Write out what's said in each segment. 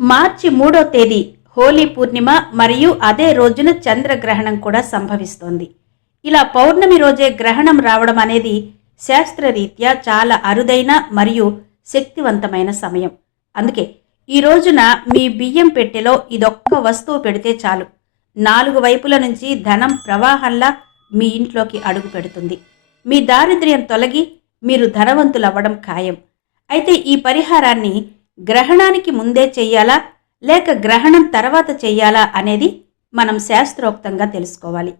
మార్చి 3వ తేదీ హోలీ పూర్ణిమ మరియు అదే రోజున చంద్రగ్రహణం కూడా సంభవిస్తోంది. ఇలా పౌర్ణమి రోజే గ్రహణం రావడం అనేది శాస్త్రరీత్యా చాలా అరుదైన మరియు శక్తివంతమైన సమయం. అందుకే ఈ రోజున మీ బియ్యం పెట్టెలో ఇదొక్క వస్తువు పెడితే చాలు, 4 వైపుల నుంచి ధనం ప్రవాహంలా మీ ఇంట్లోకి అడుగు పెడుతుంది. మీ దారిద్ర్యం తొలగి మీరు ధనవంతులవ్వడం ఖాయం. అయితే ఈ పరిహారాన్ని గ్రహణానికి ముందే చెయ్యాలా లేక గ్రహణం తర్వాత చెయ్యాలా అనేది మనం శాస్త్రోక్తంగా తెలుసుకోవాలి.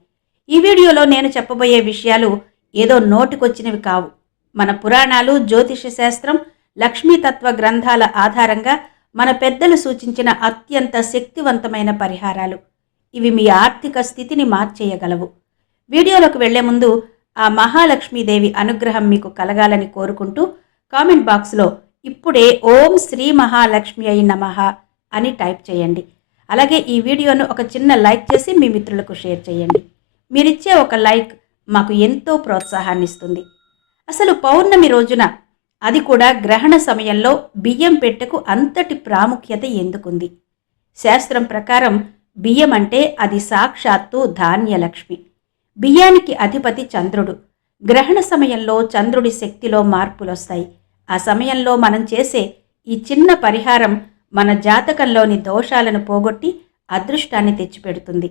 ఈ వీడియోలో నేను చెప్పబోయే విషయాలు ఏదో నోటికొచ్చినవి కావు. మన పురాణాలు, జ్యోతిష శాస్త్రం, లక్ష్మీతత్వ గ్రంథాల ఆధారంగా మన పెద్దలు సూచించిన అత్యంత శక్తివంతమైన పరిహారాలు. ఇవి మీ ఆర్థిక స్థితిని మార్చేయగలవు. వీడియోలోకి వెళ్లే ముందు ఆ మహాలక్ష్మీదేవి అనుగ్రహం మీకు కలగాలని కోరుకుంటూ కామెంట్ బాక్స్లో ఇప్పుడే ఓం శ్రీ మహాలక్ష్మి అయి నమః అని టైప్ చేయండి. అలాగే ఈ వీడియోను ఒక చిన్న లైక్ చేసి మీ మిత్రులకు షేర్ చేయండి. మీరిచ్చే ఒక లైక్ మాకు ఎంతో ప్రోత్సాహాన్ని ఇస్తుంది. అసలు పౌర్ణమి రోజున, అది కూడా గ్రహణ సమయంలో బియ్యం పెట్టెకు అంతటి ప్రాముఖ్యత ఎందుకుంది? శాస్త్రం ప్రకారం బియ్యం అంటే అది సాక్షాత్తు ధాన్యలక్ష్మి. బియ్యానికి అధిపతి చంద్రుడు. గ్రహణ సమయంలో చంద్రుడి శక్తిలో మార్పులొస్తాయి. ఆ సమయంలో మనం చేసే ఈ చిన్న పరిహారం మన జాతకంలోని దోషాలను పోగొట్టి అదృష్టాన్ని తెచ్చిపెడుతుంది.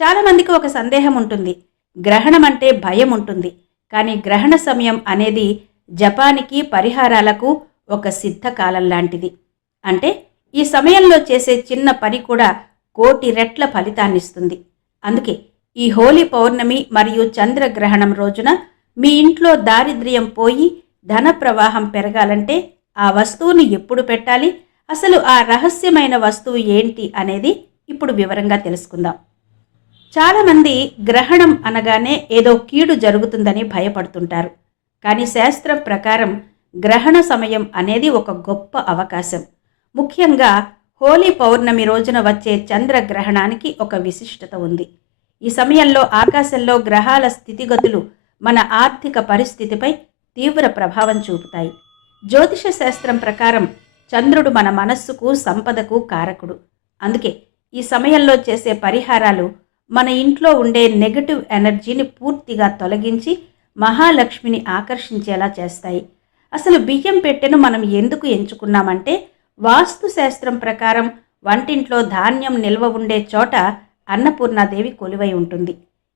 చాలామందికి ఒక సందేహం ఉంటుంది. గ్రహణం అంటే భయం ఉంటుంది, కానీ గ్రహణ సమయం అనేది జపానికి, పరిహారాలకు ఒక సిద్ధకాలం లాంటిది. అంటే ఈ సమయంలో చేసే చిన్న పని కూడా కోటి రెట్ల ఫలితాన్నిస్తుంది. అందుకే ఈ హోలీ పౌర్ణమి మరియు చంద్రగ్రహణం రోజున మీ ఇంట్లో దారిద్ర్యం పోయి ధన ప్రవాహం పెరగాలంటే ఆ వస్తువుని ఎప్పుడు పెట్టాలి, అసలు ఆ రహస్యమైన వస్తువు ఏంటి అనేది ఇప్పుడు వివరంగా తెలుసుకుందాం. చాలామంది గ్రహణం అనగానే ఏదో కీడు జరుగుతుందని భయపడుతుంటారు. కానీ శాస్త్రం ప్రకారం గ్రహణ సమయం అనేది ఒక గొప్ప అవకాశం. ముఖ్యంగా హోలీ పౌర్ణమి రోజున వచ్చే చంద్రగ్రహణానికి ఒక విశిష్టత ఉంది. ఈ సమయంలో ఆకాశంలో గ్రహాల స్థితిగతులు మన ఆర్థిక పరిస్థితిపై తీవ్ర ప్రభావం చూపుతాయి. జ్యోతిష శాస్త్రం ప్రకారం చంద్రుడు మన మనస్సుకు, సంపదకు కారకుడు. అందుకే ఈ సమయంలో చేసే పరిహారాలు మన ఇంట్లో ఉండే నెగటివ్ ఎనర్జీని పూర్తిగా తొలగించి మహాలక్ష్మిని ఆకర్షించేలా చేస్తాయి. అసలు బియ్యం పెట్టెను మనం ఎందుకు ఎంచుకున్నామంటే, వాస్తు శాస్త్రం ప్రకారం వంటింట్లో ధాన్యం నిల్వ ఉండే చోట అన్నపూర్ణాదేవి కొలువై ఉంటుంది.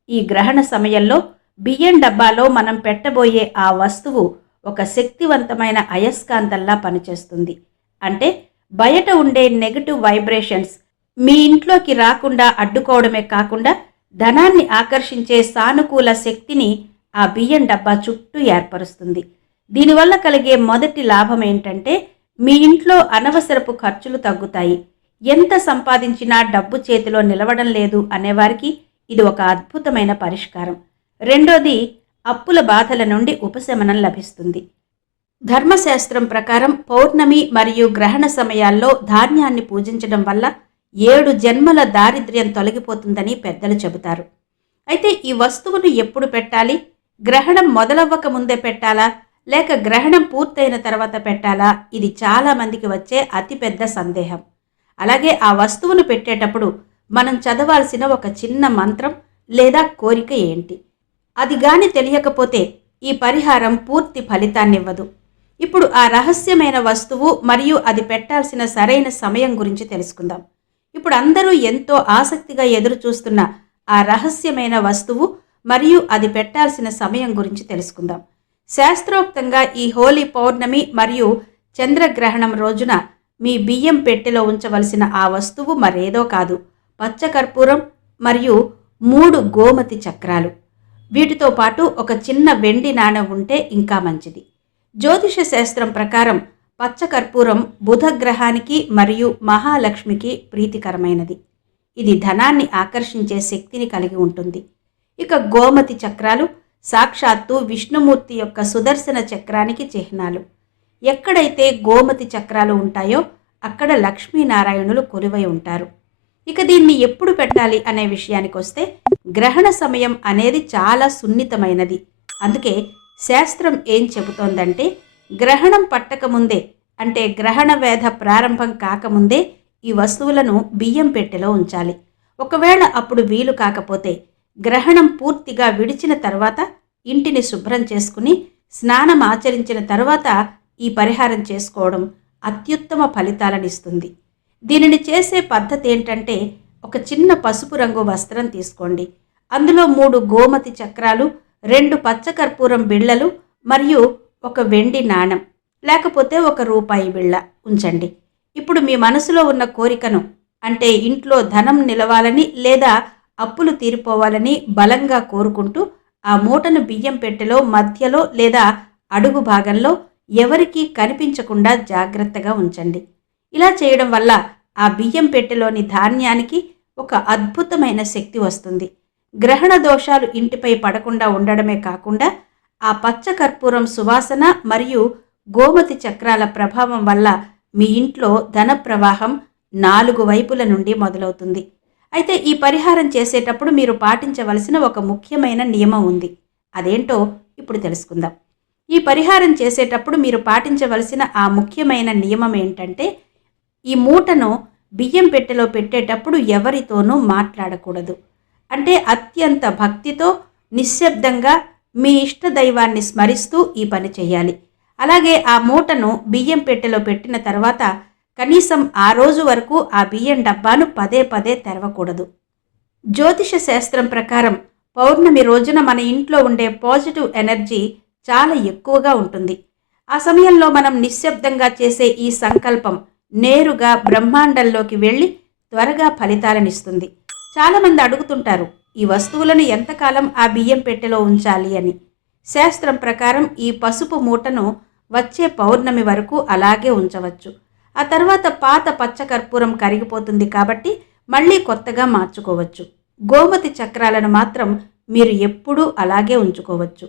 ఈ గ్రహణ సమయంలో బియ్యం డబ్బాలో మనం పెట్టబోయే ఆ వస్తువు ఒక శక్తివంతమైన అయస్కాంతంలా పనిచేస్తుంది. అంటే బయట ఉండే నెగటివ్ వైబ్రేషన్స్ మీ ఇంట్లోకి రాకుండా అడ్డుకోవడమే కాకుండా ధనాన్ని ఆకర్షించే సానుకూల శక్తిని ఆ బియ్యం డబ్బా చుట్టూ ఏర్పరుస్తుంది. దీనివల్ల కలిగే మొదటి లాభం ఏంటంటే, మీ ఇంట్లో అనవసరపు ఖర్చులు తగ్గుతాయి. ఎంత సంపాదించినా డబ్బు చేతిలో నిలవడం లేదు అనేవారికి ఇది ఒక అద్భుతమైన పరిష్కారం. రెండోది, అప్పుల బాధల నుండి ఉపశమనం లభిస్తుంది. ధర్మశాస్త్రం ప్రకారం పౌర్ణమి మరియు గ్రహణ సమయాల్లో ధాన్యాన్ని పూజించడం వల్ల 7 జన్మల దారిద్ర్యం తొలగిపోతుందని పెద్దలు చెబుతారు. అయితే ఈ వస్తువును ఎప్పుడు పెట్టాలి? గ్రహణం మొదలవ్వక ముందే పెట్టాలా లేక గ్రహణం పూర్తయిన తర్వాత పెట్టాలా? ఇది చాలామందికి వచ్చే అతిపెద్ద సందేహం. అలాగే ఆ వస్తువును పెట్టేటప్పుడు మనం చదవాల్సిన ఒక చిన్న మంత్రం లేదా కోరిక ఏంటి? అది గాని తెలియకపోతే ఈ పరిహారం పూర్తి ఫలితాన్నివ్వదు. ఇప్పుడు ఆ రహస్యమైన వస్తువు మరియు అది పెట్టాల్సిన సరైన సమయం గురించి తెలుసుకుందాం. ఇప్పుడు అందరూ ఎంతో ఆసక్తిగా ఎదురు చూస్తున్న ఆ రహస్యమైన వస్తువు మరియు అది పెట్టాల్సిన సమయం గురించి తెలుసుకుందాం. శాస్త్రోక్తంగా ఈ హోలీ పౌర్ణమి మరియు చంద్రగ్రహణం రోజున మీ బియ్యం పెట్టెలో ఉంచవలసిన ఆ వస్తువు మరేదో కాదు, పచ్చకర్పూరం మరియు 3 గోమతి చక్రాలు. వీటితో పాటు ఒక చిన్న వెండి నాణెం ఉంటే ఇంకా మంచిది. జ్యోతిష శాస్త్రం ప్రకారం పచ్చకర్పూరం బుధగ్రహానికి మరియు మహాలక్ష్మికి ప్రీతికరమైనది. ఇది ధనాన్ని ఆకర్షించే శక్తిని కలిగి ఉంటుంది. ఇక గోమతి చక్రాలు సాక్షాత్తు విష్ణుమూర్తి యొక్క సుదర్శన చక్రానికి చిహ్నాలు. ఎక్కడైతే గోమతి చక్రాలు ఉంటాయో అక్కడ లక్ష్మీనారాయణులు కొలువై ఉంటారు. ఇక దీన్ని ఎప్పుడు పెట్టాలి అనే విషయానికి వస్తే, గ్రహణ సమయం అనేది చాలా సున్నితమైనది. అందుకే శాస్త్రం ఏం చెబుతోందంటే, గ్రహణం పట్టకముందే, అంటే గ్రహణ వేధ ప్రారంభం కాకముందే ఈ వస్తువులను బియ్యం పెట్టెలో ఉంచాలి. ఒకవేళ అప్పుడు వీలు కాకపోతే గ్రహణం పూర్తిగా విడిచిన తర్వాత ఇంటిని శుభ్రం చేసుకుని స్నానం ఆచరించిన తర్వాత ఈ పరిహారం చేసుకోవడం అత్యుత్తమ ఫలితాలనిస్తుంది. దీనిని చేసే పద్ధతి ఏంటంటే, ఒక చిన్న పసుపు రంగు వస్త్రం తీసుకోండి. అందులో 3 గోమతి చక్రాలు, 2 పచ్చకర్పూరం బిళ్ళలు మరియు ఒక వెండి నాణెం లేకపోతే ఒక రూపాయి బిళ్ళ ఉంచండి. ఇప్పుడు మీ మనసులో ఉన్న కోరికను, అంటే ఇంట్లో ధనం నిలవాలని లేదా అప్పులు తీరిపోవాలని బలంగా కోరుకుంటూ ఆ మూటను బియ్యం పెట్టెలో మధ్యలో లేదా అడుగు భాగంలో ఎవరికీ కనిపించకుండా జాగ్రత్తగా ఉంచండి. ఇలా చేయడం వల్ల ఆ బియ్యం పెట్టెలోని ధాన్యానికి ఒక అద్భుతమైన శక్తి వస్తుంది. గ్రహణ దోషాలు ఇంటిపై పడకుండా ఉండడమే కాకుండా ఆ పచ్చ కర్పూరం సువాసన మరియు గోమతి చక్రాల ప్రభావం వల్ల మీ ఇంట్లో ధన ప్రవాహం 4 వైపుల నుండి మొదలవుతుంది. అయితే ఈ పరిహారం చేసేటప్పుడు మీరు పాటించవలసిన ఒక ముఖ్యమైన నియమం ఉంది. అదేంటో ఇప్పుడు తెలుసుకుందాం. ఈ పరిహారం చేసేటప్పుడు మీరు పాటించవలసిన ఆ ముఖ్యమైన నియమం ఏంటంటే, ఈ మూటను బియ్యం పెట్టెలో పెట్టేటప్పుడు ఎవరితోనూ మాట్లాడకూడదు. అంటే అత్యంత భక్తితో నిశ్శబ్దంగా మీ ఇష్ట దైవాన్ని స్మరిస్తూ ఈ పని చేయాలి. అలాగే ఆ మూటను బియ్యం పెట్టెలో పెట్టిన తర్వాత కనీసం ఆ రోజు వరకు ఆ బియ్యం డబ్బాను పదే పదే తెరవకూడదు. జ్యోతిష శాస్త్రం ప్రకారం పౌర్ణమి రోజున మన ఇంట్లో ఉండే పాజిటివ్ ఎనర్జీ చాలా ఎక్కువగా ఉంటుంది. ఆ సమయంలో మనం నిశ్శబ్దంగా చేసే ఈ సంకల్పం నేరుగా బ్రహ్మాండంలోకి వెళ్ళి త్వరగా ఫలితాలనిస్తుంది. చాలామంది అడుగుతుంటారు, ఈ వస్తువులను ఎంతకాలం ఆ బియ్యం పెట్టెలో ఉంచాలి అని. శాస్త్రం ప్రకారం ఈ పసుపు మూటను వచ్చే పౌర్ణమి వరకు అలాగే ఉంచవచ్చు. ఆ తర్వాత పాత పచ్చకర్పూరం కరిగిపోతుంది కాబట్టి మళ్ళీ కొత్తగా మార్చుకోవచ్చు. గోమతి చక్రాలను మాత్రం మీరు ఎప్పుడూ అలాగే ఉంచుకోవచ్చు.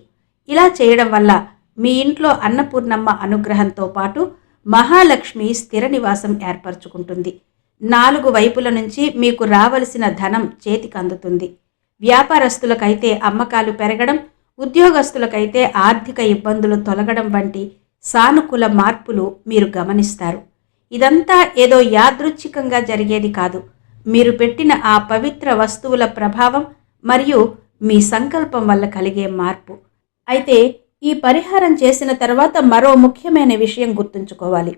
ఇలా చేయడం వల్ల మీ ఇంట్లో అన్నపూర్ణమ్మ అనుగ్రహంతో పాటు మహాలక్ష్మి స్థిర నివాసం ఏర్పరచుకుంటుంది. 4 వైపుల నుంచి మీకు రావలసిన ధనం చేతికి అందుతుంది. వ్యాపారస్తులకైతే అమ్మకాలు పెరగడం, ఉద్యోగస్తులకైతే ఆర్థిక ఇబ్బందులు తొలగడం వంటి సానుకూల మార్పులు మీరు గమనిస్తారు. ఇదంతా ఏదో యాదృచ్ఛికంగా జరిగేది కాదు. మీరు పెట్టిన ఆ పవిత్ర వస్తువుల ప్రభావం మరియు మీ సంకల్పం వల్ల కలిగే మార్పు. అయితే ఈ పరిహారం చేసిన తర్వాత మరో ముఖ్యమైన విషయం గుర్తుంచుకోవాలి.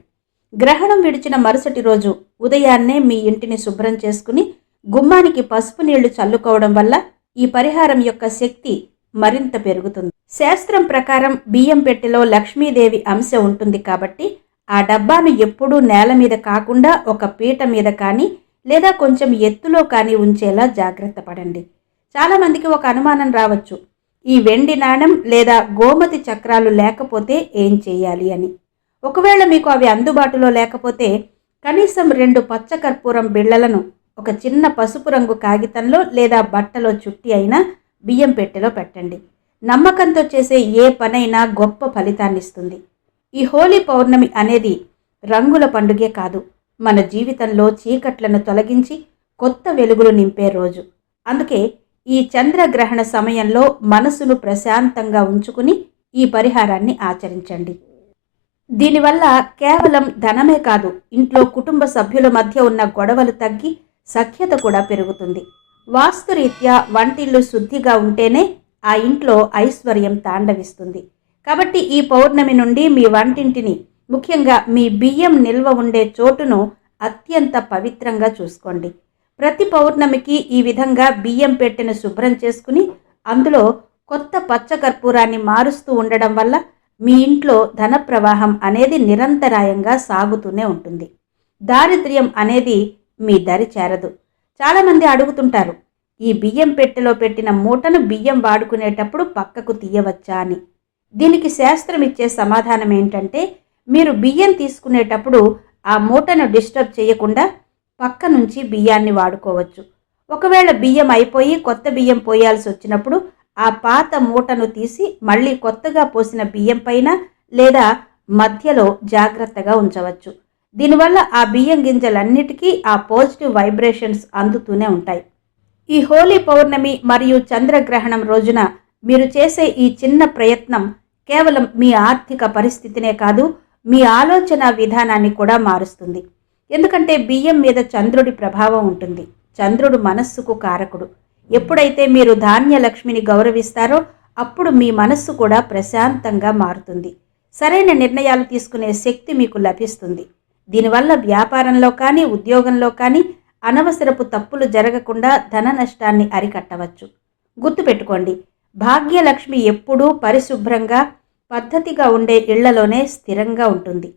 గ్రహణం విడిచిన మరుసటి రోజు ఉదయాన్నే మీ ఇంటిని శుభ్రం చేసుకుని గుమ్మానికి పసుపు నీళ్లు చల్లుకోవడం వల్ల ఈ పరిహారం యొక్క శక్తి మరింత పెరుగుతుంది. శాస్త్రం ప్రకారం బియ్యం పెట్టెలో లక్ష్మీదేవి అంశ ఉంటుంది కాబట్టి ఆ డబ్బాను ఎప్పుడూ నేల మీద కాకుండా ఒక పీట మీద కానీ లేదా కొంచెం ఎత్తులో కానీ ఉంచేలా జాగ్రత్త పడండి. చాలామందికి ఒక అనుమానం రావచ్చు, ఈ వెండి నాణెం లేదా గోమతి చక్రాలు లేకపోతే ఏం చేయాలి అని. ఒకవేళ మీకు అవి అందుబాటులో లేకపోతే కనీసం 2 పచ్చకర్పూరం బిళ్ళలను ఒక చిన్న పసుపు రంగు కాగితంలో లేదా బట్టలో చుట్టి అయినా బియ్యం పెట్టెలో పెట్టండి. నమ్మకంతో చేసే ఏ పనైనా గొప్ప ఫలితాన్నిస్తుంది. ఈ హోలీ పౌర్ణమి అనేది రంగుల పండుగే కాదు, మన జీవితంలో చీకట్లను తొలగించి కొత్త వెలుగులు నింపే రోజు. అందుకే ఈ చంద్రగ్రహణ సమయంలో మనసును ప్రశాంతంగా ఉంచుకుని ఈ పరిహారాన్ని ఆచరించండి. దీనివల్ల కేవలం ధనమే కాదు, ఇంట్లో కుటుంబ సభ్యుల మధ్య ఉన్న గొడవలు తగ్గి సఖ్యత కూడా పెరుగుతుంది. వాస్తురీత్యా వంటిల్లు శుద్ధిగా ఉంటేనే ఆ ఇంట్లో ఐశ్వర్యం తాండవిస్తుంది. కాబట్టి ఈ పౌర్ణమి నుండి మీ వంటింటిని, ముఖ్యంగా మీ బియ్యం నిల్వ ఉండే చోటును అత్యంత పవిత్రంగా చూసుకోండి. ప్రతి పౌర్ణమికి ఈ విధంగా బియ్యం పెట్టెను శుభ్రం చేసుకుని అందులో కొత్త పచ్చకర్పూరాన్ని మారుస్తూ ఉండడం వల్ల మీ ఇంట్లో ధన ప్రవాహం అనేది నిరంతరాయంగా సాగుతూనే ఉంటుంది. దారిద్ర్యం అనేది మీ దరి చేరదు. చాలామంది అడుగుతుంటారు, ఈ బియ్యం పెట్టెలో పెట్టిన మూటను బియ్యం వాడుకునేటప్పుడు పక్కకు తీయవచ్చా అని. దీనికి శాస్త్రం ఇచ్చే సమాధానం ఏంటంటే, మీరు బియ్యం తీసుకునేటప్పుడు ఆ మూటను డిస్టర్బ్ చేయకుండా పక్క నుంచి బియ్యాన్ని వాడుకోవచ్చు. ఒకవేళ బియ్యం అయిపోయి కొత్త బియ్యం పోయాల్సి వచ్చినప్పుడు ఆ పాత మూటను తీసి మళ్ళీ కొత్తగా పోసిన బియ్యం పైన లేదా మధ్యలో జాగ్రత్తగా ఉంచవచ్చు. దీనివల్ల ఆ బియ్యం గింజలన్నిటికీ ఆ పాజిటివ్ వైబ్రేషన్స్ అందుతూనే ఉంటాయి. ఈ హోలీ పౌర్ణమి మరియు చంద్రగ్రహణం రోజున మీరు చేసే ఈ చిన్న ప్రయత్నం కేవలం మీ ఆర్థిక పరిస్థితినే కాదు, మీ ఆలోచన విధానాన్ని కూడా మారుస్తుంది. ఎందుకంటే బియ్యం మీద చంద్రుడి ప్రభావం ఉంటుంది. చంద్రుడు మనస్సుకు కారకుడు. ఎప్పుడైతే మీరు ధాన్యలక్ష్మిని గౌరవిస్తారో అప్పుడు మీ మనస్సు కూడా ప్రశాంతంగా మారుతుంది. సరైన నిర్ణయాలు తీసుకునే శక్తి మీకు లభిస్తుంది. దీనివల్ల వ్యాపారంలో కానీ ఉద్యోగంలో కానీ అనవసరపు తప్పులు జరగకుండా ధన నష్టాన్ని అరికట్టవచ్చు. గుర్తుపెట్టుకోండి, భాగ్యలక్ష్మి ఎప్పుడూ పరిశుభ్రంగా పద్ధతిగా ఉండే ఇళ్లలోనే స్థిరంగా ఉంటుంది.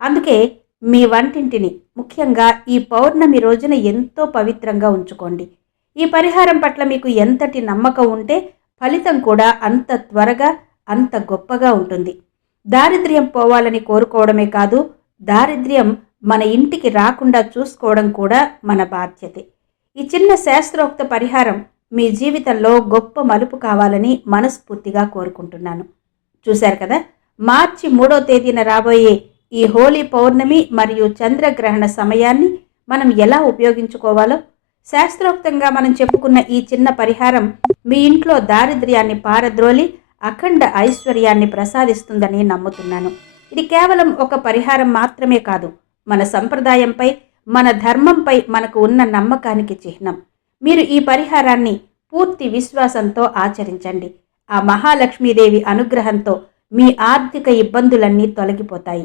అందుకే మీ వంటింటిని ముఖ్యంగా ఈ పౌర్ణమి రోజున ఎంతో పవిత్రంగా ఉంచుకోండి. ఈ పరిహారం పట్ల మీకు ఎంతటి నమ్మకం ఉంటే ఫలితం కూడా అంత త్వరగా అంత గొప్పగా ఉంటుంది. దారిద్ర్యం పోవాలని కోరుకోవడమే కాదు, దారిద్ర్యం మన ఇంటికి రాకుండా చూసుకోవడం కూడా మన బాధ్యతే. ఈ చిన్న శాస్త్రోక్త పరిహారం మీ జీవితంలో గొప్ప మలుపు కావాలని మనస్ఫూర్తిగా కోరుకుంటున్నాను. చూశారు కదా, మార్చి 3వ తేదీన రాబోయే ఈ హోలీ పౌర్ణమి మరియు చంద్రగ్రహణ సమయాన్ని మనం ఎలా ఉపయోగించుకోవాలో. శాస్త్రోక్తంగా మనం చెప్పుకున్న ఈ చిన్న పరిహారం మీ ఇంట్లో దారిద్ర్యాన్ని పారద్రోలి అఖండ ఐశ్వర్యాన్ని ప్రసాదిస్తుందని నమ్ముతున్నాను. ఇది కేవలం ఒక పరిహారం మాత్రమే కాదు, మన సంప్రదాయంపై, మన ధర్మంపై మనకు ఉన్న నమ్మకానికి చిహ్నం. మీరు ఈ పరిహారాన్ని పూర్తి విశ్వాసంతో ఆచరించండి. ఆ మహాలక్ష్మీదేవి అనుగ్రహంతో మీ ఆర్థిక ఇబ్బందులన్నీ తొలగిపోతాయి.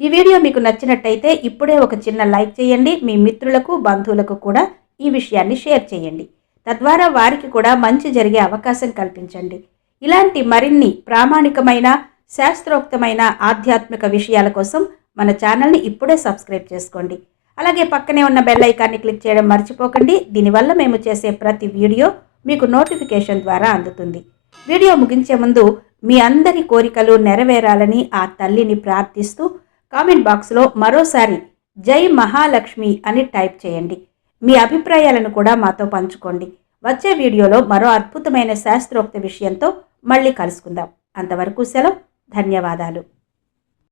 ఈ వీడియో మీకు నచ్చినట్టయితే ఇప్పుడే ఒక చిన్న లైక్ చేయండి. మీ మిత్రులకు, బంధువులకు కూడా ఈ విషయాన్ని షేర్ చేయండి. తద్వారా వారికి కూడా మంచి జరిగే అవకాశం కల్పించండి. ఇలాంటి మరిన్ని ప్రామాణికమైన శాస్త్రోక్తమైన ఆధ్యాత్మిక విషయాల కోసం మన ఛానల్ని ఇప్పుడే సబ్స్క్రైబ్ చేసుకోండి. అలాగే పక్కనే ఉన్న బెల్ ఐకాన్ని క్లిక్ చేయడం మర్చిపోకండి. దీనివల్ల మేము చేసే ప్రతి వీడియో మీకు నోటిఫికేషన్ ద్వారా అందుతుంది. వీడియో ముగించే ముందు మీ అందరి కోరికలు నెరవేరాలని ఆ తల్లిని ప్రార్థిస్తూ కామెంట్ బాక్స్లో మరోసారి జై మహాలక్ష్మి అని టైప్ చేయండి. మీ అభిప్రాయాలను కూడా మాతో పంచుకోండి. వచ్చే వీడియోలో మరో అద్భుతమైన శాస్త్రోక్త విషయంతో మళ్ళీ కలుసుకుందాం. అంతవరకు సెలవు. ధన్యవాదాలు.